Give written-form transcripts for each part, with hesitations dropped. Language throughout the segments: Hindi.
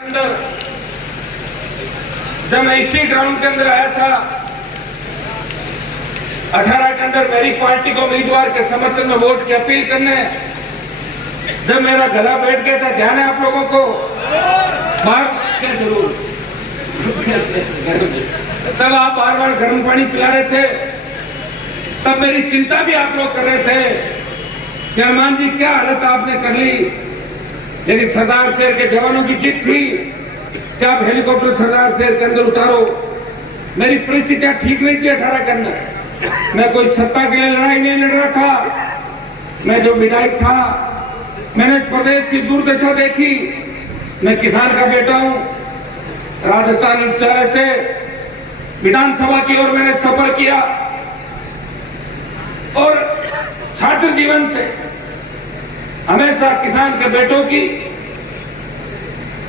अंदर जब मैं इसी ग्राउंड के अंदर आया था 18 के अंदर मेरी पार्टी को उम्मीदवार के समर्थन में वोट की अपील करने, जब मेरा गला बैठ गया था, ध्यान है आप लोगों को, जरूर तब आप बार बार गर्म पानी पिला रहे थे, तब मेरी चिंता भी आप लोग कर रहे थे कि हनुमान जी क्या हालत आपने कर ली। लेकिन सरदार शेर के जवानों की जिद थी कि आप हेलीकॉप्टर सरदार शेर के अंदर उतारो। मेरी परिस्थितियां ठीक नहीं थी 18 के अंदर, मैं कोई सत्ता के लिए लड़ाई नहीं लड़ रहा था। मैं जो विधायक था, मैंने प्रदेश की दुर्दशा देखी। मैं किसान का बेटा हूं। राजस्थान विद्यालय से विधानसभा की ओर मैंने सफर किया और छात्र जीवन से हमेशा किसान के बेटों की,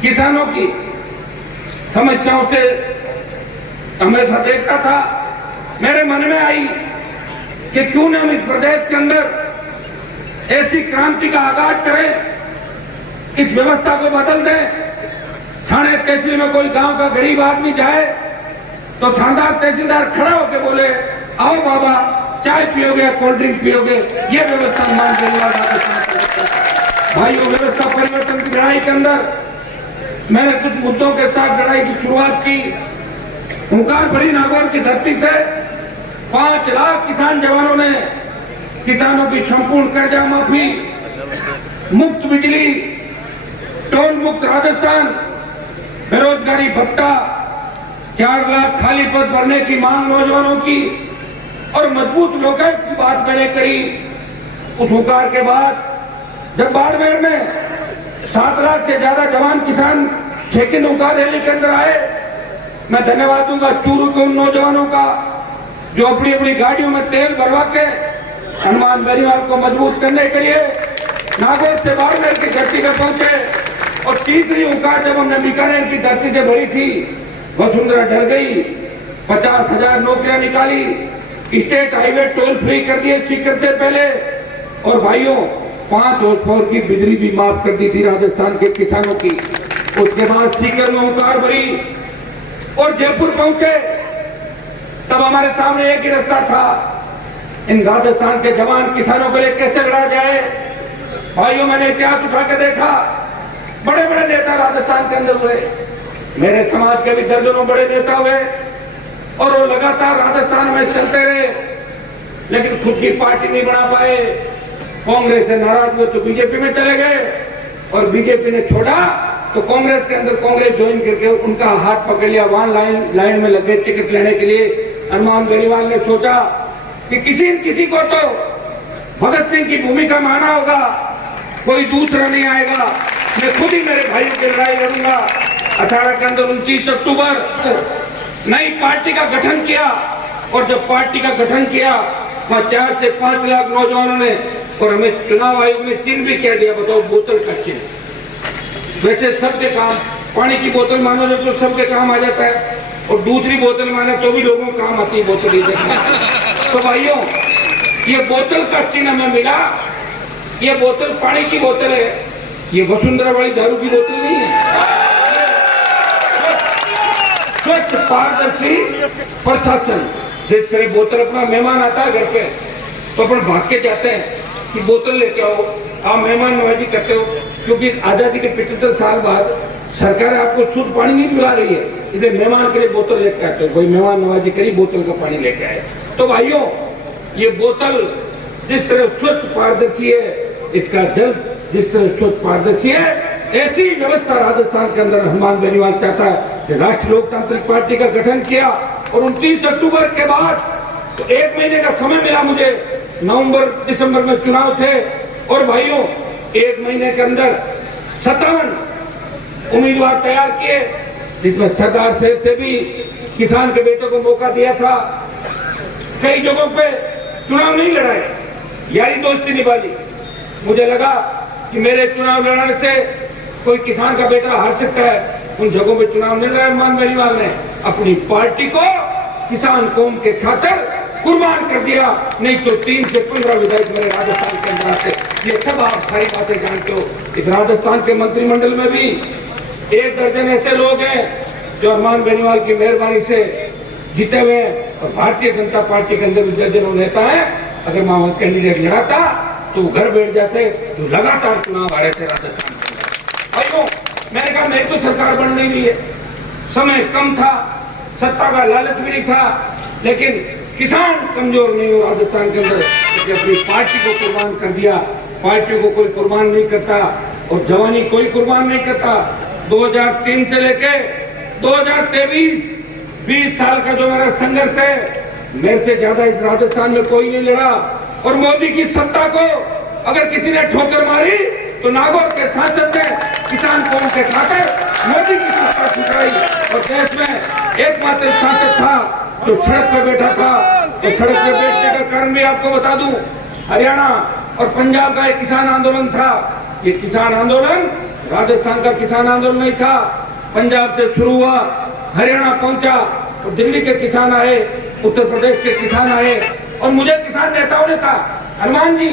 किसानों की समस्याओं से हमेशा देखता था। मेरे मन में आई कि क्यों न हम इस प्रदेश के अंदर ऐसी क्रांति का आगाज करें, इस व्यवस्था को बदल दें। थाने तहसील में कोई गांव का गरीब आदमी जाए तो थानेदार तहसीलदार खड़ा होकर बोले, आओ बाबा चाय पियोगे, कोल्ड ड्रिंक पियोगे। ये व्यवस्था मान भाइयों, व्यवस्था परिवर्तन की लड़ाई के अंदर मैंने कुछ मुद्दों के साथ लड़ाई की शुरुआत की। हुंकार भरी नागौर की धरती से 5 लाख किसान जवानों ने किसानों की संपूर्ण कर्जा माफी, मुफ्त बिजली, टोल मुक्त राजस्थान, बेरोजगारी भत्ता, 4 लाख खाली पद भरने की मांग नौजवानों की और मजबूत लोकायुक्त की बात मैंने कही। उस हुंकार के बाद जब बाड़मेर में 7 लाख से ज्यादा जवान किसान सेकंड हुंकार रैली के अंदर आए, मैं धन्यवाद दूंगा चूरू के उन नौजवानों का जो अपनी अपनी गाड़ियों में तेल भरवा के हनुमान बेनीवाल को मजबूत करने के लिए नागौर से बाड़मेर की धरती पर पहुंचे। और तीसरी हुंकार जब हमने बीकानेर की धरती से भरी थी, वसुंधरा डर गई। 50,000 नौकरियां निकाली, स्टेट हाईवे टोल फ्री कर दिए सीकर से पहले, और भाइयों 5 हॉर्स की बिजली भी माफ कर दी थी राजस्थान के किसानों की। उसके बाद सीकर में हुंकार भरी और जयपुर पहुंचे, तब हमारे सामने एक ही रास्ता था, इन राजस्थान के जवान किसानों के लिए कैसे लड़ा जाए। भाइयों, मैंने इतिहास उठा के देखा, बड़े बड़े नेता राजस्थान के अंदर हुए, मेरे समाज के भी दर्जनों बड़े नेता हुए और वो लगातार राजस्थान में चलते रहे, लेकिन खुद की पार्टी नहीं बना पाए। कांग्रेस से नाराज हुए तो बीजेपी में चले गए और बीजेपी ने छोड़ा तो कांग्रेस के अंदर कांग्रेस ज्वाइन करके उनका हाथ पकड़ लिया। वहां लाइन में लगे टिकट लेने के लिए। हनुमान बेनीवाल ने सोचा कि किसी न किसी को तो भगत सिंह की भूमिका माना होगा, कोई दूसरा नहीं आएगा, मैं खुद ही मेरे भाइयों की लड़ाई लड़ूंगा। 18 के अंदर 29 अक्टूबर नई पार्टी का गठन किया और जब पार्टी का गठन किया वहां 4 से 5 लाख नौजवानों ने, और हमें चुनाव आयोग ने चिन्ह भी कह दिया, बताओ बोतल का चिन्ह। वैसे सबके काम, पानी की बोतल मानो जब तो सबके काम आ जाता है, और दूसरी बोतल माने तो भी लोगों को काम आती है बोतल ही देखना। तो भाइयों, ये बोतल का चिन्ह हमें मिला। ये बोतल पानी की बोतल है, ये वसुंधरा वाली दारू की बोतल नहीं है। स्वच्छ पारदर्शी प्रशासन। जिस तरह बोतल, अपना मेहमान आता है घर पे तो अपन भाग के जाते हैं कि बोतल लेके आओ, आप मेहमान नवाजी करते हो, क्योंकि आजादी के 75 साल बाद सरकार आपको शुद्ध पानी नहीं पिला रही है, इसलिए मेहमान के लिए बोतल लेके आते हो। कोई मेहमान नवाजी करी, बोतल का पानी लेके आए। तो भाइयों, ये बोतल जिस तरह स्वच्छ पारदर्शी है, इसका जल जिस तरह स्वच्छ पारदर्शी है, ऐसी व्यवस्था राजस्थान के अंदर हनुमान बेनीवाल चाहता है कि राष्ट्रीय लोकतांत्रिक पार्टी का गठन किया। और 29 अक्टूबर के बाद तो 1 महीने का समय मिला मुझे। नवंबर दिसंबर में चुनाव थे और भाइयों 1 महीने के अंदर 57 उम्मीदवार तैयार किए, जिसमें सरदार शेर से भी किसान के बेटों को मौका दिया था। कई जगहों पे चुनाव नहीं लड़ाए, यारी दोस्ती निभाई। मुझे लगा कि मेरे चुनाव लड़ने से कोई किसान का बेटा हार सकता है, उन जगहों पे चुनाव नहीं लड़ा। हनुमान बेनीवाल ने अपनी पार्टी को किसान कौम के खातिर कुर्बान कर दिया, नहीं तो 3 से 15 विधायक मेरे राजस्थान के अंदर आते। ये सब आप सारी बातें जानते हो। इस राजस्थान के मंत्रिमंडल में भी 1 दर्जन ऐसे लोग हैं जो अरमान बेनीवाल की मेहरबानी से जीते हुए हैं और भारतीय जनता पार्टी के अंदर भी दर्जनों नेता है। अगर मैं वहां कैंडिडेट लड़ाता तो घर बैठ जाते, जो लगातार चुनाव आ रहे थे राजस्थान के। भाइयों, मैंने कहा मेरी तो सरकार बन नहीं रही है, समय कम था, सत्ता का लालच भी नहीं था, लेकिन किसान कमजोर नहीं हो राजस्थान के अंदर, इसलिए अपनी पार्टी को कुर्बान कर दिया। पार्टी को कोई कुर्बान नहीं करता और जवानी कोई कुर्बान नहीं करता। 2003 से लेके 2023 20 साल का जो मेरा संघर्ष है, मेरे से ज्यादा इस राजस्थान में कोई नहीं लड़ा। और मोदी की सत्ता को अगर किसी ने ठोकर मारी तो नागौर के सांसद ने किसान कौम के खाकर मोदी की सत्ता छुटाई और देश में एकमात्र सांसद था जो सड़क पर बैठा था। तो सड़क पर बैठने का कारण भी आपको बता दूं, हरियाणा और पंजाब का एक किसान आंदोलन था। ये किसान आंदोलन राजस्थान का किसान आंदोलन नहीं था, पंजाब से शुरू हुआ, हरियाणा पहुंचा और दिल्ली के किसान आए, उत्तर प्रदेश के किसान आए और मुझे किसान नेताओं ने कहा, हनुमान जी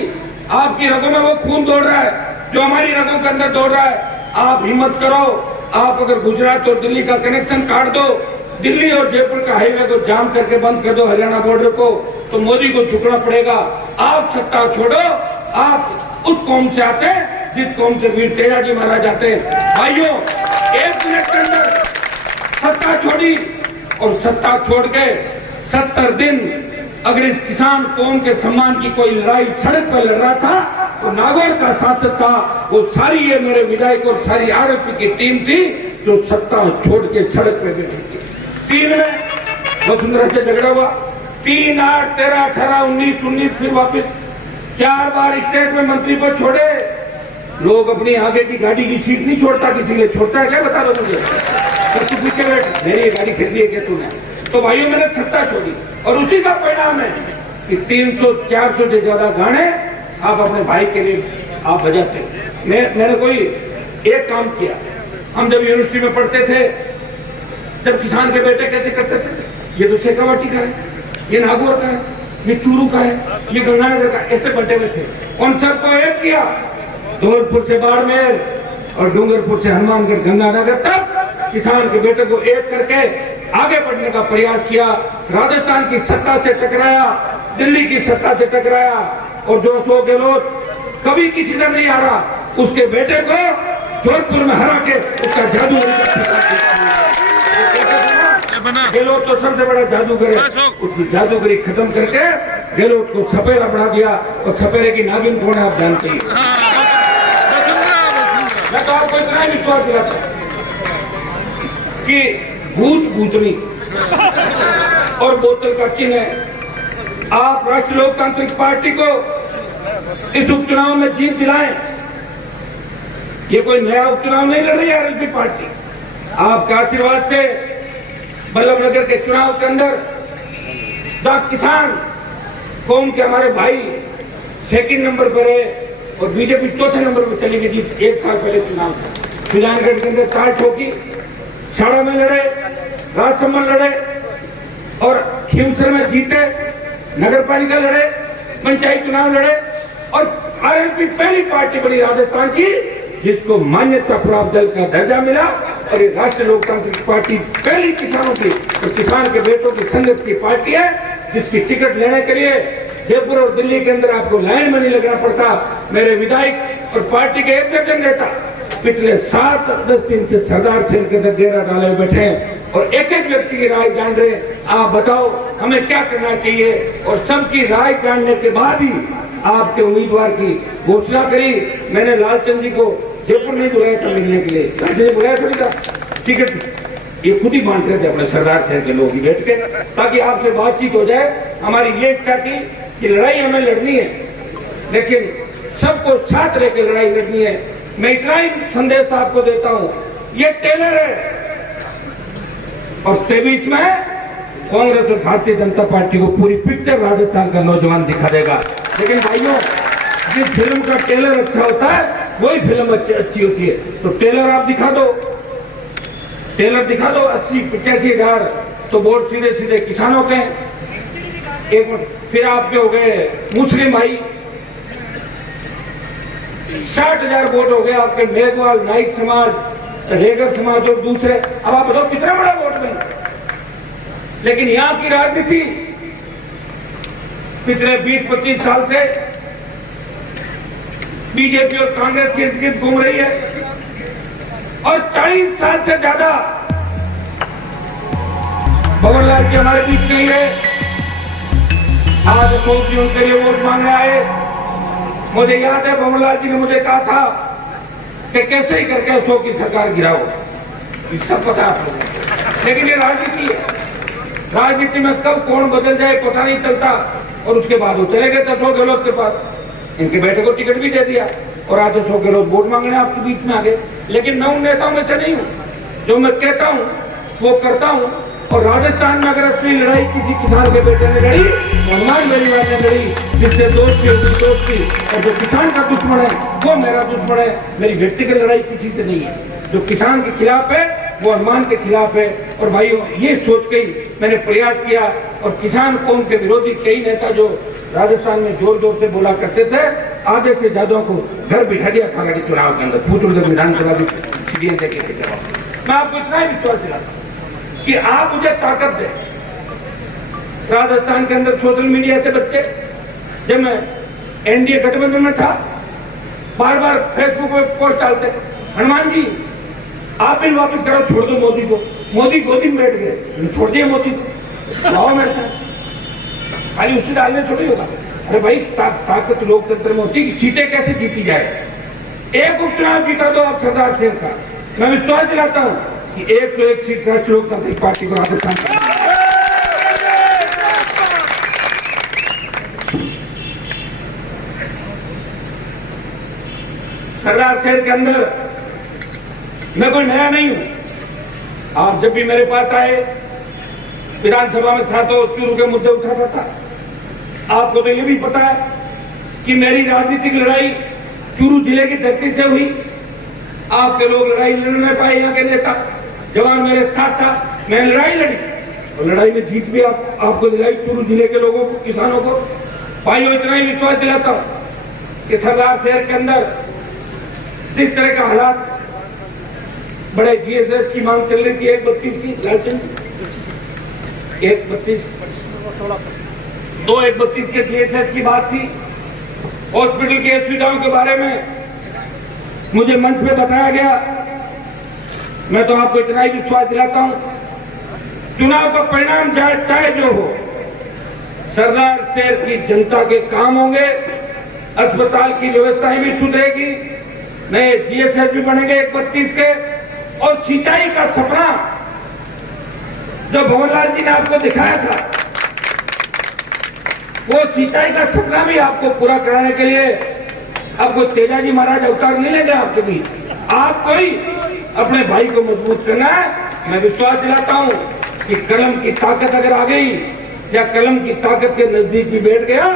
आपकी रगों में वो खून दौड़ रहा है जो हमारी रगों के अंदर दौड़ रहा है, आप हिम्मत करो, आप अगर गुजरात और दिल्ली का कनेक्शन काट दो, दिल्ली और जयपुर का हाईवे को जाम करके बंद कर दो, हरियाणा बॉर्डर को, तो मोदी को झुकना पड़ेगा। आप सत्ता छोड़ो, आप उस कौम से आते हैं जिस कौम से वीर तेजाजी महाराज आते हैं। भाइयों, 1 मिनट के अंदर सत्ता छोड़ी और सत्ता छोड़ के 70 दिन अगर इस किसान कौम के सम्मान की कोई लड़ाई सड़क पर लड़ रहा था तो नागौर का सांसद था, वो सारी ये मेरे विधायक और सारी आरएलपी की टीम थी जो सत्ता छोड़ के सड़क पे बैठी थी। 3 में वसुंधरा से झगड़ा हुआ, 3, 8, 13, 18, 19, फिर वापिस 4 बार स्टेट में मंत्री पद छोड़े। लोग अपनी आगे की गाड़ी की सीट नहीं छोड़ता, किसी ने छोड़ता है क्या, बता दो मुझे। तो तू पीछे बैठ, मेरी गाड़ी खरीदी है क्या तूने? तो भाइयों, मैंने सत्ता छोड़ी और उसी का परिणाम है कि 300-400 से ज्यादा गाने आप अपने भाई के लिए आप बजाते। मैंने कोई एक काम किया, हम जब यूनिवर्सिटी में पढ़ते थे, जब किसान के बेटे कैसे करते थे, ये तो शेखावाटी का है, ये नागौर का है, ये चूरू का है, ये गंगानगर का, ऐसे बटे हुए थे। उन सबको एक किया, धौलपुर से बाड़मेर और डूंगरपुर से हनुमानगढ़ गंगानगर तक किसान के बेटे को एक करके आगे बढ़ने का प्रयास किया। राजस्थान की सत्ता से टकराया, दिल्ली की सत्ता से टकराया और जो अशोक गहलोत कभी किसी से नहीं हारा, उसके बेटे को जोधपुर में हरा के उसका जादू गहलोत तो सबसे बड़ा जादूगर है, उसकी जादूगरी खत्म करके गहलोत को सपेरा बना दिया। और सपेरे की नागिन कौन है आप जानते हैं। मैं तो आपको इतना ही विश्वास दिलाता कि भूत भूतनी और बोतल का चिन्ह है। आप राष्ट्रीय लोकतांत्रिक पार्टी को इस उपचुनाव में जीत दिलाएं। ये कोई नया उपचुनाव नहीं लड़ रही है आरएलपी पार्टी। आपका आशीर्वाद से बल्लभनगर के चुनाव के अंदर जहां किसान कौम के हमारे भाई 2nd नंबर पर है और बीजेपी 4थे नंबर पर चली गई थी 1 साल पहले चुनाव था। सुजानगढ़ के अंदर ताल ठोकी, शाड़ा में लड़े, राजसमंद लड़े और खीमसर में जीते, नगर पालिका लड़े, पंचायत चुनाव लड़े और आरएलपी पहली पार्टी बनी राजस्थान की जिसको मान्यता प्राप्त दल का दर्जा मिला। और ये राष्ट्रीय लोकतांत्रिक पार्टी पहली किसानों की और किसान के बेटों की संगत की पार्टी है जिसकी टिकट लेने के लिए जयपुर और दिल्ली के अंदर आपको लाइन में नहीं लगना पड़ता। मेरे विधायक और पार्टी के 1 दर्जन नेता पिछले 7-10 दिन से सरदार शहर के अंदर डेरा डाले बैठे हैं और एक व्यक्ति की राय जान रहे हैं। आप बताओ हमें क्या करना चाहिए और सबकी राय जानने के बाद ही आपके उम्मीदवार की घोषणा करी। मैंने लालचंद जी को जयपुर नहीं बुलाया था मिलने के लिए, लालचंद जी बुलाया थोड़ी था, टिकट ये खुद ही बांटते थे अपने सरदार शहर के लोग ही बैठ के, ताकि आपसे बातचीत हो जाए। हमारी ये इच्छा थी कि लड़ाई हमें लड़नी है, लेकिन सबको साथ रह के लड़ाई लड़नी है। मैं इतना ही संदेश आपको देता हूं, ये टेलर है और 23 में कांग्रेस और भारतीय जनता पार्टी को पूरी पिक्चर राजस्थान का नौजवान दिखा देगा। लेकिन भाइयों, जिस फिल्म का टेलर अच्छा होता है वही फिल्म अच्छी होती है। तो टेलर आप दिखा दो, टेलर दिखा दो 80-85 हजार, तो वोट सीधे सीधे किसानों के। एक फिर आपके हो गए मुस्लिम भाई, 60,000 वोट हो गए आपके मेघवाल, नाइक समाज, रेगर समाज और दूसरे। अब आप बताओ कितना बड़ा वोट बैंक। लेकिन यहां की राजनीति पिछले 20-25 साल से बीजेपी और कांग्रेस के इर्द गिर्द घूम रही है और 40 साल से ज्यादा भंवरलाल जी हमारे बीच नहीं है। आज अशोक जी उनके लिए वोट मांगने आए। मुझे याद है भंवरलाल जी ने मुझे कहा था कि कैसे ही करके अशोक की सरकार गिराओ। ये सब पता आप लोगों को, लेकिन ये राजनीति है। राजनीति में कब कौन बदल जाए पता नहीं चलता। और उसके बाद वो चले गए अशोक गहलोत के पास, इनके बेटे को टिकट भी दे दिया और आज अशोक गहलोत वोट मांगने आपके बीच में आ गए। लेकिन मैं उन नेताओं में से नहीं हूं। जो मैं कहता हूं वो करता हूं। और राजस्थान में अगर असली लड़ाई किसी किसान के बेटे ने लड़ी, हनुमान बेनीवाल ने लड़ी, जिससे दोस्ती होगी दोस्ती, और जो किसान का दुश्मन है वो मेरा दुश्मन है। मेरी व्यक्तिगत लड़ाई किसी से नहीं है। जो किसान के खिलाफ है वो हनुमान के खिलाफ है। और भाइयों, ये सोच के ही मैंने प्रयास किया। और किसान कौम के विरोधी कई नेता जो राजस्थान में जोर जोर से बोला करते थे, आधे से ज्यादा को घर बिठा दिया था कि चुनाव के अंदर पूछ उधर विधानसभा की सीढ़ियां देके जवाब। मैं आपको इतना ही विश्वास दिलाता हूं कि आप मुझे ताकत दें। राजस्थान के अंदर सोशल मीडिया से बच्चे, जब मैं एनडीए गठबंधन में था, बार बार फेसबुक पे पोस्ट डालते, हनुमान जी आप बिल वापस करो, छोड़ दो मोदी को। मोदी गोदी में बैठ गए, छोड़ दिया मोदी को। लाओ मेरे साथ, खाली उससे डालने थोड़ी होगा। अरे भाई, ताकत लोकतंत्र में होती है कि सीटें कैसे जीती जाए। एक उपचुनाव जीता दो आप सरदार सिंह का। मैं विश्वास दिलाता हूं कि 101 सीट राष्ट्रीय लोकतांत्रिक पार्टी को राजस्थान का। सरदार शहर के अंदर मैं कोई नया नहीं हूं। आप जब भी मेरे पास आए, विधानसभा में था तो चूरू के मुद्दे उठाता था। आपको तो ये भी पता है कि मेरी राजनीतिक लड़ाई चूरू जिले की धरती से हुई। आपके लोग लड़ाई लड़ नहीं पाए, यहाँ के नेता जवान मेरे साथ था, मैंने लड़ाई लड़ी और लड़ाई में जीत भी आपको दिलाई, चूरू जिले के लोगों को, किसानों को। भाइयों, इतना ही विश्वास दिलाता हूं कि सरदार शहर के अंदर जिस तरह का हालात, बड़े जीएसएस की मांग चल रही थी, 132 की लाइसेंस, 132 के जीएसएस की बात थी। हॉस्पिटल की सुविधाओं के बारे में मुझे मंच पे बताया गया। मैं तो आपको इतना ही विश्वास दिलाता हूं, चुनाव का परिणाम चाहे जो हो, सरदार शहर की जनता के काम होंगे, अस्पताल की व्यवस्थाएं भी सुधरेगी, नए जीएसएस भी बनेंगे 132 के, और सिंचाई का सपना जो भंवरलाल जी ने आपको दिखाया था, वो सिंचाई का सपना भी आपको पूरा कराने के लिए आपको तेजाजी महाराज अवतार नहीं लेंगे आपके बीच। आपको ही अपने भाई को मजबूत करना है। मैं विश्वास दिलाता हूं कि कलम की ताकत अगर आ गई या कलम की ताकत के नजदीक भी बैठ गया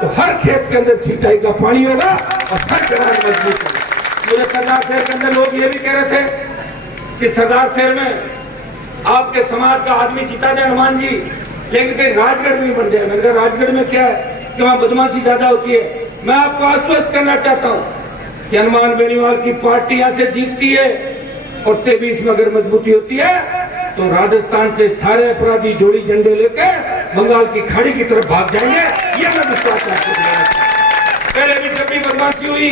तो हर खेत के अंदर सिंचाई का पानी होगा और हर किसान मजबूत होगा। मुझे सरदार शहर के अंदर लोग ये भी कह रहे थे कि सरदार शहर में आपके समाज का आदमी जीता जाए हनुमान जी, लेकिन कहीं राजगढ़ नहीं बन जाए। मैंने कहा राजगढ़ में क्या है कि वहां बदमाशी ज्यादा होती है। मैं आपको आश्वस्त करना चाहता हूं कि हनुमान बेनीवाल की पार्टी यहां से जीतती है और 23 में अगर मजबूती होती है तो राजस्थान से सारे अपराधी जोड़ी झंडे लेकर बंगाल की खाड़ी की तरफ भाग जाएंगे। ये मैं विश्वास आपको दिलाना चाहता हूं। पहले भी जब भी बदमाशी हुई,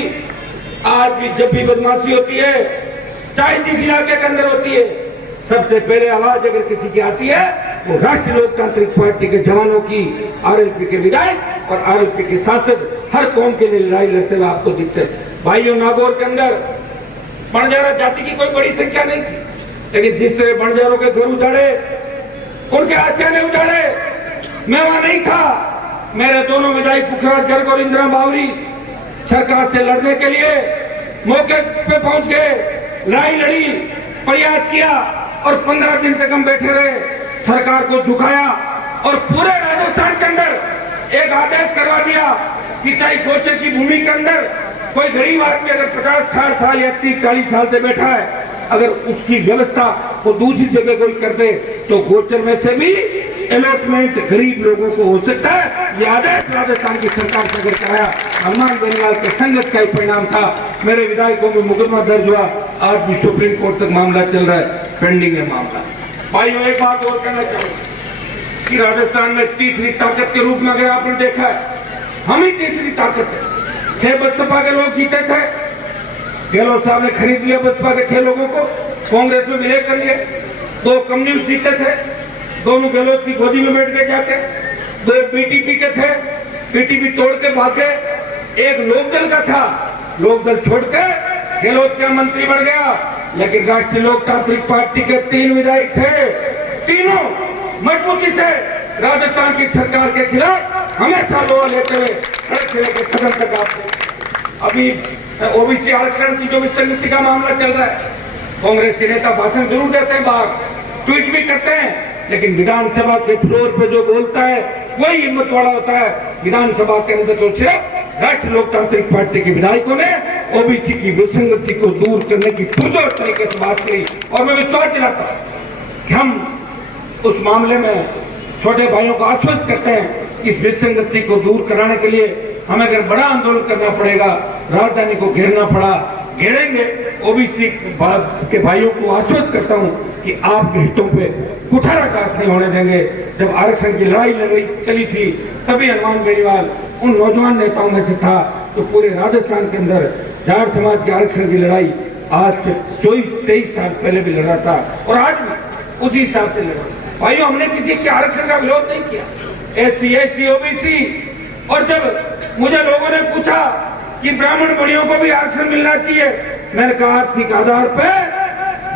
आज भी जब भी बदमाशी होती है, चाहे जिस इलाके के अंदर होती है, सबसे पहले आवाज अगर किसी की आती है वो राष्ट्रीय लोकतांत्रिक पार्टी के जवानों की, आरएलपी के विधायक और आरएलपी के सांसद हर कौम के लिए लड़ाई लड़ते हुए आपको दिखते हैं। भाइयों, नागौर के अंदर बंजारा जाति की कोई बड़ी संख्या नहीं थी, लेकिन जिस तरह बंजारों के घर उजाड़े, उनके आशियाने उजाड़े, मैं वहां नहीं था। मेरे दोनों विधायक पुखराज गर्ग और इंदिरा बावरी सरकार से लड़ने के लिए मौके पे पहुंच गए, लड़ाई लड़ी, प्रयास किया और 15 दिन तक हम बैठे रहे, सरकार को झुकाया और पूरे राजस्थान के अंदर एक आदेश करवा दिया कि चाहे गोचर की भूमि के अंदर कोई गरीब आदमी अगर 50-60 साल या 30-40 साल से बैठा है, अगर उसकी व्यवस्था वो दूसरी जगह कोई कर दे तो गोचर में से भी अलॉटमेंट गरीब लोगों को हो सकता है। ये आदेश राजस्थान की सरकार से अगर कराया, हनुमान बेनीवाल के संघर्ष का ही परिणाम था। मेरे विधायकों में मुकदमा दर्ज हुआ, आज भी सुप्रीम कोर्ट तक मामला चल रहा है, पेंडिंग है मामला। भाइयों एक बात और कहना चाहूंगा कि राजस्थान में तीसरी ताकत के रूप में अगर आपने देखा है, हम ही तीसरी ताकत है। 6 बसपा के लोग जीते थे, गहलोत साहब ने खरीद लिया बसपा के 6 लोगों को, कांग्रेस में विलय कर लिए। 2 कम्युनिस्ट जीते थे, दोनों गहलोत की गोदी में बैठ के जाके। 2 बीटीपी के थे, बीटीपी तोड़ के भागे। एक लोकदल का था, लोकदल छोड़ के गहलोत का मंत्री बन गया। लेकिन राष्ट्रीय लोकतांत्रिक पार्टी के 3 विधायक थे, तीनों मजबूती से राजस्थान की सरकार के खिलाफ हमेशा लोहा लेते हुए खड़े लेकर सदन तक आते। अभी ओबीसी आरक्षण की जो विसंगति का मामला चल रहा है, कांग्रेस के नेता भाषण जरूर देते हैं, बाहर ट्वीट भी करते हैं, लेकिन विधानसभा के फ्लोर पे जो बोलता है वही हिम्मत वाला होता है। विधानसभा के अंदर तो सिर्फ राष्ट्रीय लोकतांत्रिक पार्टी के विधायकों ने ओबीसी की विसंगति को दूर करने की पुरजोर तरीके से बात की, और मैं विश्वास दिलाता हूं कि हम उस मामले में छोटे भाइयों को आश्वस्त करते हैं कि इस विसंगति को दूर कराने के लिए हमें अगर बड़ा आंदोलन करना पड़ेगा, राजधानी को घेरना पड़ा, घेरेंगे। ओबीसी के भाइयों को आश्वस्त करता हूं कि आपके हितों पे कुठाराघात नहीं होने देंगे। जब आरक्षण की लड़ाई चली थी, तभी हनुमान बेनीवाल उन नौजवान नेताओं में से था तो पूरे राजस्थान के अंदर जाट समाज के आरक्षण की लड़ाई आज से 24-23 साल पहले भी लड़ा था, और आज भी उसी हिसाब से लड़ा। भाइयों, हमने किसी के आरक्षण का विरोध नहीं किया, SC, ST, OBC। और जब मुझे लोगों ने पूछा कि ब्राह्मण बड़ियों को भी आरक्षण मिलना चाहिए, मैंने कहा आर्थिक आधार पर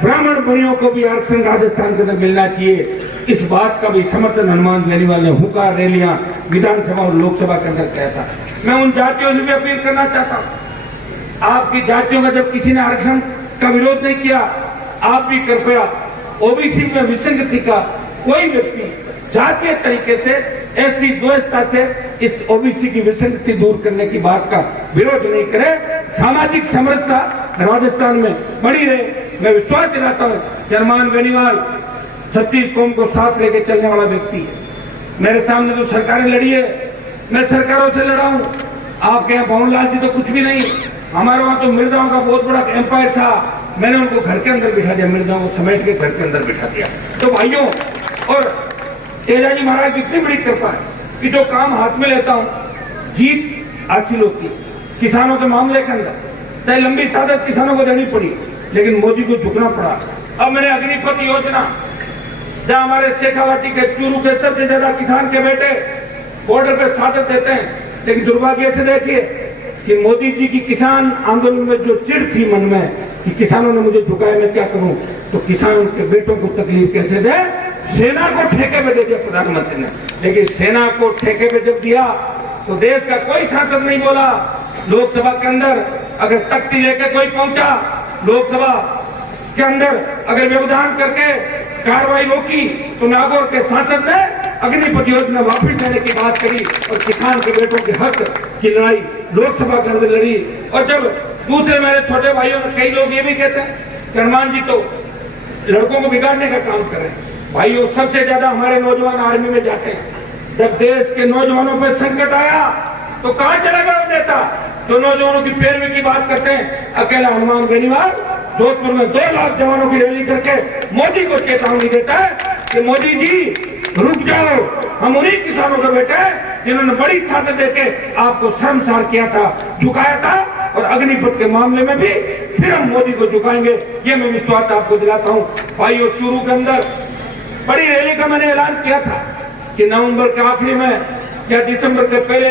ब्राह्मण बड़ियों को भी आरक्षण राजस्थान के अंदर मिलना चाहिए। इस बात का भी समर्थन हनुमान बेनीवाल ने हुकार रैलियां विधानसभा और लोकसभा के अंदर किया था। मैं उन जातियों से भी अपील करना चाहता हूं, आपकी जातियों का जब किसी ने आरक्षण का विरोध नहीं किया, आप भी कृपया ओबीसी में विसंगति का कोई व्यक्ति जातीय तरीके से ऐसी द्वेषता से इस ओबीसी की विसंगति दूर करने की बात का विरोध नहीं करे। सामाजिक समरसता राजस्थान में बनी रहे। मैं विश्वास दिलाता हूं कि हनुमान बेनीवाल 36 कौम को साथ लेकर चलने वाला व्यक्ति है। मेरे सामने तो सरकारें लड़ी है, मैं सरकारों से लड़ा हूं। आपके यहाँ भवनलाल जी तो कुछ भी नहीं, हमारे वहां तो मिर्जाओं का बहुत बड़ा एम्पायर था, मैंने उनको घर के अंदर बिठा दिया, मिर्जाओं को समेट के घर के अंदर बिठा दिया। तो भाइयों, और तेजाजी महाराज की इतनी बड़ी कृपा है कि जो काम हाथ में लेता हूं, जीत हासिल होती है। किसानों के मामले के अंदर चाहे लंबी सादत किसानों को देनी पड़ी, लेकिन मोदी को झुकना पड़ा। अब मैंने अग्निपथ योजना, जहां हमारे शेखावाटी के चूरू के सबसे ज्यादा किसान के बेटे बॉर्डर पर सादत देते हैं, लेकिन दुर्भाग्य से देखिए कि मोदी जी की किसान आंदोलन में जो चिढ़ थी मन में कि किसानों ने मुझे झुकाया, मैं क्या करूं, तो किसानों के बेटों को तकलीफ कैसे दे, सेना को ठेके पे दे दिया प्रधानमंत्री ने। लेकिन सेना को ठेके पे जब दिया तो देश का कोई सांसद नहीं बोला। लोकसभा के अंदर अगर तख्ती लेके कोई पहुंचा, लोकसभा के अंदर अगर व्यवधान करके कार्रवाई रोकी, तो नागौर के सांसद ने अग्निपथ योजना वापस लेने की बात करी और किसान के बेटों के हक की लड़ाई लोकसभा के अंदर लड़ी। और जब दूसरे मेरे छोटे भाइयों ने, कई लोग ये भी कहते हैं कि हनुमान जी तो लड़कों को बिगाड़ने का काम कर रहे हैं। भाइयों, सबसे ज्यादा हमारे नौजवान आर्मी में जाते हैं। जब देश के नौजवानों पर संकट आया तो कहां चला गया नेता जो नौजवानों की पैरवी की बात करते हैं? अकेला हनुमान बेनीवाल जोधपुर में 2 लाख जवानों की रैली करके मोदी को चेतावनी देता है कि मोदी जी रुक जाओ, हम उन्हीं किसानों के बेटे जिन्होंने बड़ी सादत देके आपको शर्मसार किया था, झुकाया था, और अग्निपथ के मामले में भी फिर हम मोदी को झुकाएंगे, ये मैं विश्वास आपको दिलाता हूं। भाइयों, चूरू के अंदर बड़ी रैली का मैंने ऐलान किया था कि नवंबर के आखिरी में या दिसंबर के पहले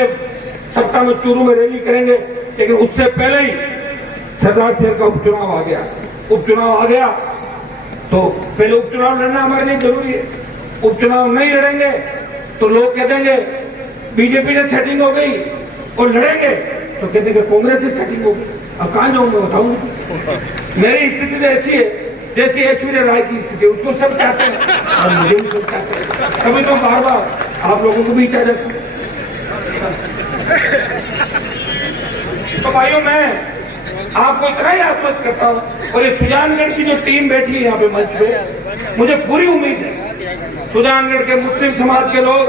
सप्ताह में चूरू में रैली करेंगे, लेकिन उससे पहले ही सरदार शहर का उपचुनाव आ गया। तो पहले उपचुनाव लड़ना हमारे लिए जरूरी है। उपचुनाव नहीं लड़ेंगे तो लोग कह देंगे बीजेपी से सेटिंग हो गई, और लड़ेंगे तो कह देंगे कांग्रेस से सेटिंग हो गई। अब कहां जाऊंगा बताऊं? मेरी स्थिति तो ऐसी है जैसी ऐश्वर्या राय की स्थिति, उसको सब चाहते हैं और मुझे भी सब चाहते हैं। कभी तो बार बार आप लोगों को भी इजाजत। तो भाइयों, मैं आपको इतना ही आश्वस्त करता हूं, और ये सुजानगढ़ की जो टीम बैठी है यहाँ पे मंच पे, मुझे पूरी उम्मीद है सुजानगढ़ के मुस्लिम समाज के लोग,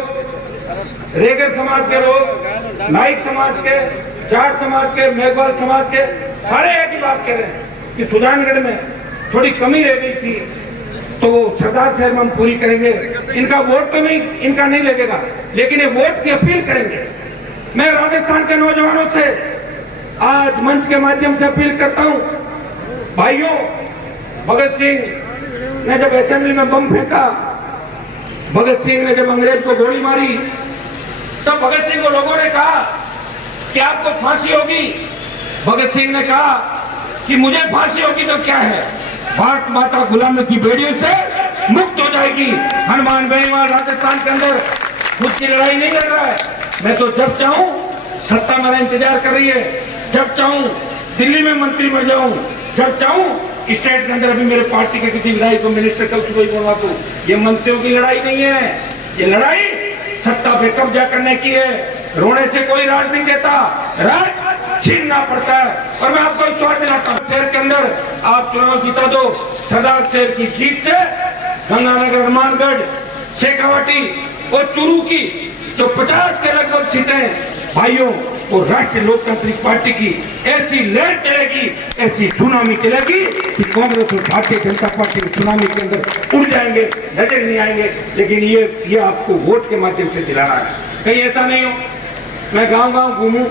रेगर समाज के लोग, नाइक समाज के, जाट समाज के, मेघवाल समाज के सारे एक ही बात कह रहे हैं कि सुजानगढ़ में थोड़ी कमी रह गई थी तो वो सरदार साहब हम पूरी करेंगे। इनका वोट तो नहीं, इनका नहीं लगेगा, लेकिन ये वोट की अपील करेंगे। मैं राजस्थान के नौजवानों से आज मंच के माध्यम से अपील करता हूं, भाइयों, भगत सिंह ने जब असेंबली में बम फेंका, भगत सिंह ने जब अंग्रेज को गोली मारी, तब भगत सिंह को लोगों ने कहा कि आपको फांसी होगी। भगत सिंह ने कहा कि मुझे फांसी होगी तो क्या है, भारत माता गुलामी की बेड़ियों से मुक्त हो जाएगी। हनुमान बेनीवाल राजस्थान के अंदर खुद की लड़ाई नहीं लड़ रहा है। मैं तो जब चाहूं सत्ता मेरा इंतजार कर रही है, जब चाहूं दिल्ली में मंत्री बन जाऊं, जब चाहूं स्टेट के अंदर अभी मेरे पार्टी के किसी विधायक को मिनिस्टर कल सुबह बनवा दूं। ये मंत्रियों की लड़ाई नहीं है, ये लड़ाई सत्ता पे कब्जा करने की है। रोने से कोई राज नहीं देता, राज छीनना पड़ता है। और मैं आपको विश्वास दिलाता हूं, शहर के अंदर आप चुनाव जीता दो, सरदार शहर की जीत से गंगानगर, हनुमानगढ़, शेखावाटी और चूरू की जो 50 के लगभग सीटें भाइयों, वो राष्ट्रीय लोकतांत्रिक पार्टी की ऐसी लहर चलेगी, ऐसी सुनामी चलेगी कि कांग्रेस और भारतीय जनता पार्टी के सुनामी के अंदर उड़ जाएंगे, नजर नहीं आएंगे। लेकिन ये आपको वोट के माध्यम से दिलाना है। कहीं ऐसा नहीं हो मैं गांव-गांव घूमूं,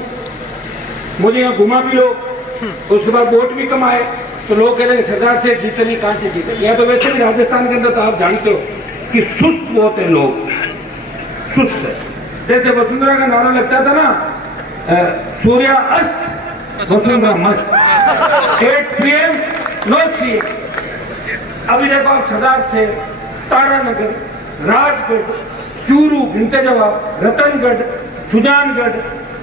मुझे यहाँ घुमा भी लो, उसके बाद वोट भी कमाए, तो लोग कह रहे हैं सरदार से जीते नहीं, कहां से जीते। यह तो वैसे भी राजस्थान के अंदर तो आप जानते हो कि सुस्त बहुत है लोग, सुस्त है। जैसे वसुंधरा का नारा लगता था ना, सूर्या अस्त वसुंधरा मस्त, 8 PM नो सीएम। अभी देखो आप सरदार से तारानगर, राजगढ़, चूरू, भिनते जवाब, रतनगढ़, सुजानगढ़,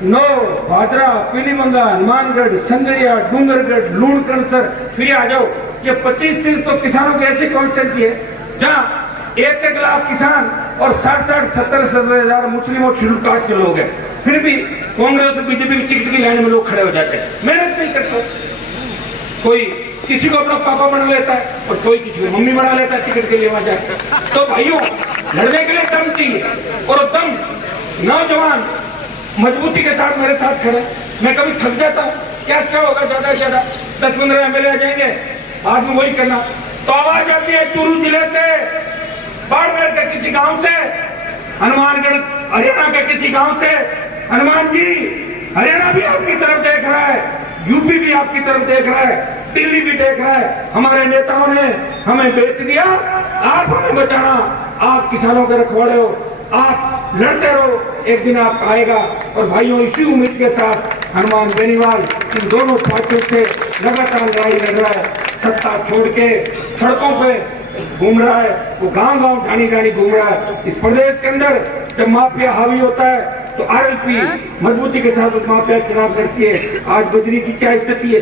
नौर, भादरा, पीलीमंगा, हनुमानगढ़, संगरिया, डूंगरगढ़, लूणकरणसर, फिर आ जाओ। ये 25-30 तो किसानों की ऐसी कॉन्स्टिट्यूंसी है जहाँ 1-1 लाख किसान और 60-60, 70-70 हजार मुस्लिम और शेड्यूल कास्ट के लोग हैं। फिर भी कांग्रेस और बीजेपी की टिकट की लाइन में लोग खड़े हो जाते हैं, मेहनत नहीं करते। कोई किसी को अपना पापा बना लेता है और कोई किसी को मम्मी बना लेता है टिकट के लिए वहां जाकर। तो भाइयों, लड़ने के लिए दम चाहिए, और दम नौजवान मजबूती के साथ मेरे साथ खड़े। मैं कभी थक जाता हूँ, क्या होगा, ज्यादा से ज्यादा 10-15 MLA आ जाएंगे, बाद में वही करना। तो आवाज आती है चूरू जिले से, बाड़मेर के किसी गांव से, हनुमानगढ़ हरियाणा के किसी गांव से। हनुमान जी, हरियाणा भी आपकी तरफ देख रहा है, यूपी भी आपकी तरफ देख रहा है, दिल्ली भी देख रहा है। हमारे नेताओं ने हमें बेच दिया, आप हमें बचाना, आप किसानों के रखवाले हो, आप लड़ते रहो, एक दिन आप आएगा। और भाइयों, इसी उम्मीद के साथ हनुमान बेनीवाल इन दोनों पार्टियों से लगातार लड़ाई लड़ रहा है। सत्ता छोड़ के सड़कों पे घूम रहा है, वो गांव-गांव, ढाणी-ढाणी घूम रहा है। इस प्रदेश के अंदर जब माफिया हावी होता है तो RLP मजबूती के साथ उस माफिया के खिलाफ लड़ती है। आज बजरी की क्या स्थिति है,